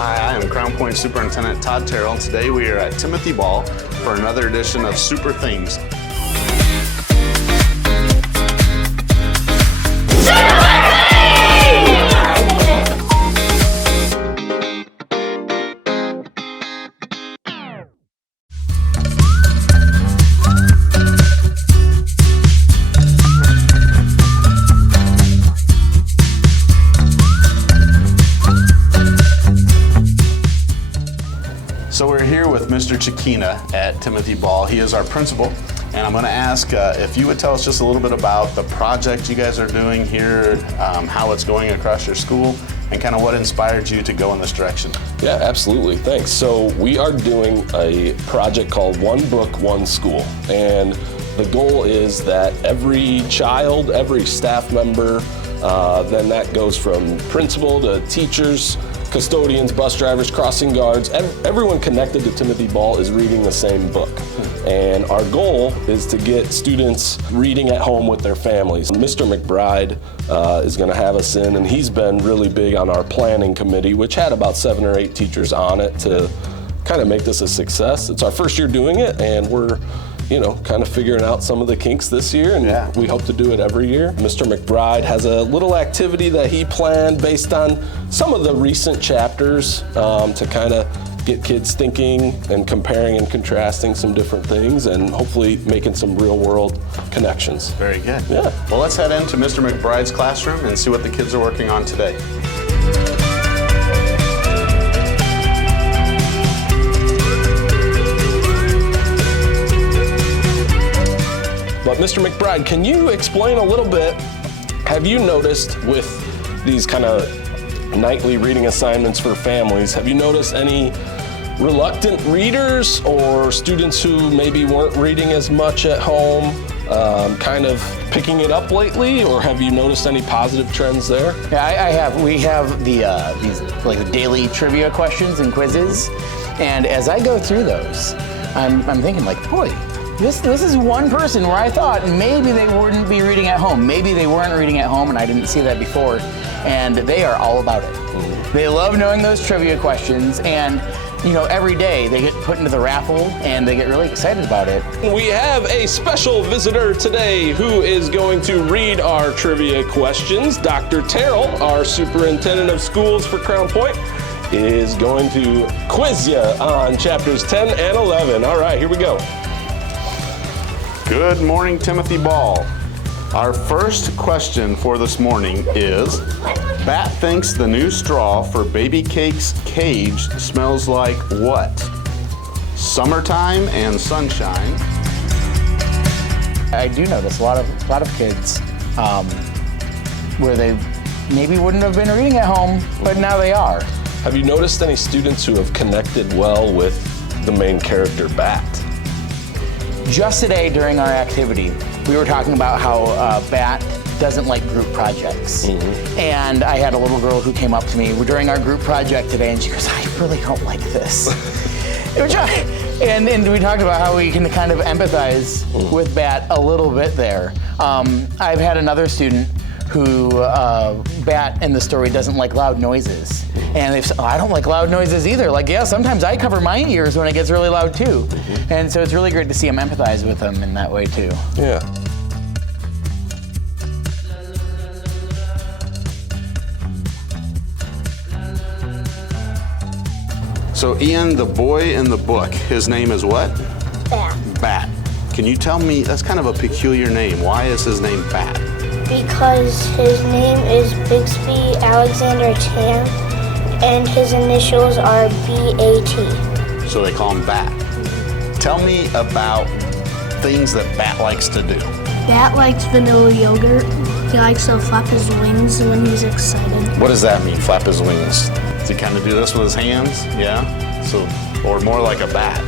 Hi, I am Crown Point Superintendent Todd Terrill, and today we are at Timothy Ball for another edition of Super Things. So we're here with Mr. Chiquina at Timothy Ball. He is our principal, and I'm going to ask if you would tell us just a little bit about the project you guys are doing here, how it's going across your school, and kind of what inspired you to go in this direction. Yeah, absolutely. Thanks. So we are doing a project called One Book, One School, and the goal is that every child, every staff member, then that goes from principal to teachers, custodians, bus drivers, crossing guards, everyone connected to Timothy Ball is reading the same book. And our goal is to get students reading at home with their families. Mr. McBride is going to have us in, and he's been really big on our planning committee, which had about 7 or 8 teachers on it to kind of make this a success. It's our first year doing it, and we're kind of figuring out some of the kinks this year, and we hope to do it every year. Mr. McBride has a little activity that he planned based on some of the recent chapters to kind of get kids thinking and comparing and contrasting some different things and hopefully making some real world connections. Very good. Yeah. Well, let's head into Mr. McBride's classroom and see what the kids are working on today. But Mr. McBride, can you explain a little bit, have you noticed with these kind of nightly reading assignments for families, have you noticed any reluctant readers or students who maybe weren't reading as much at home kind of picking it up lately, or have you noticed any positive trends there? Yeah, I have. We have these like the daily trivia questions and quizzes, and as I go through those, I'm thinking like, boy, This is one person where I thought maybe they wouldn't be reading at home. Maybe they weren't reading at home and I didn't see that before. And they are all about it. They love knowing those trivia questions, and every day they get put into the raffle and they get really excited about it. We have a special visitor today who is going to read our trivia questions. Dr. Terrill, our superintendent of schools for Crown Point, is going to quiz you on chapters 10 and 11. All right, here we go. Good morning, Timothy Ball. Our first question for this morning is, Bat thinks the new straw for baby cake's cage smells like what? Summertime and sunshine. I do notice a lot of kids where they maybe wouldn't have been reading at home, but now they are. Have you noticed any students who have connected well with the main character, Bat? Just today during our activity, we were talking about how Bat doesn't like group projects. Mm-hmm. And I had a little girl who came up to me during our group project today and she goes, I really don't like this. and we talked about how we can kind of empathize with Bat a little bit there. I've had another student who, Bat in the story doesn't like loud noises. And they've said, I don't like loud noises either. Like, yeah, sometimes I cover my ears when it gets really loud too. Mm-hmm. And so it's really great to see them empathize with them in that way too. Yeah. So Ian, the boy in the book, his name is what? Bat. Bat. Can you tell me, that's kind of a peculiar name. Why is his name Bat? Because his name is Bixby Alexander Tam, and his initials are BAT. So they call him Bat. Tell me about things that Bat likes to do. Bat likes vanilla yogurt. He likes to flap his wings when he's excited. What does that mean, flap his wings? Does he kind of do this with his hands? Yeah? So, or more like a bat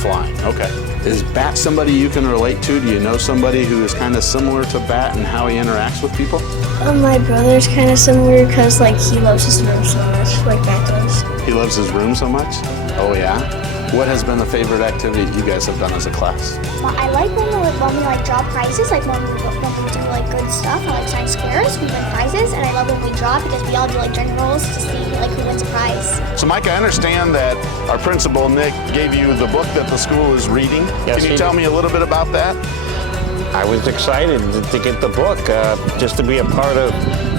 flying. Okay. Is Bat somebody you can relate to? Do you know somebody who is kind of similar to Bat and how he interacts with people? My brother's kind of similar because he loves his room so much, like Bat does. He loves his room so much? Oh yeah? What has been the favorite activity you guys have done as a class? Well, I like when we draw prizes, like when we do good stuff, like science fairs, we win prizes, and I love when we draw because we all do drum rolls to see who wins a prize. So Mike, I understand that our principal, Nick, gave you the book that the school is reading. Yes, Can you he tell did. me a little bit about that? I was excited to get the book, just to be a part of,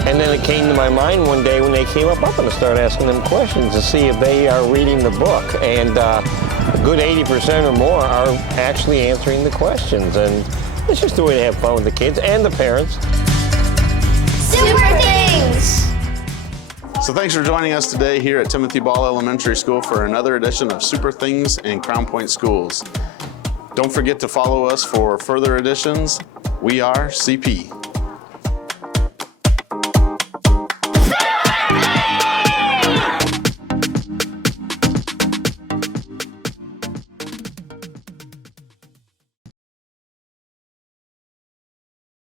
and then it came to my mind one day when they came up, I'm going to start asking them questions to see if they are reading the book. And a good 80% or more are actually answering the questions. And it's just a way to have fun with the kids and the parents. Super things! So thanks for joining us today here at Timothy Ball Elementary School for another edition of Super Things in Crown Point Schools. Don't forget to follow us for further editions. We are CP.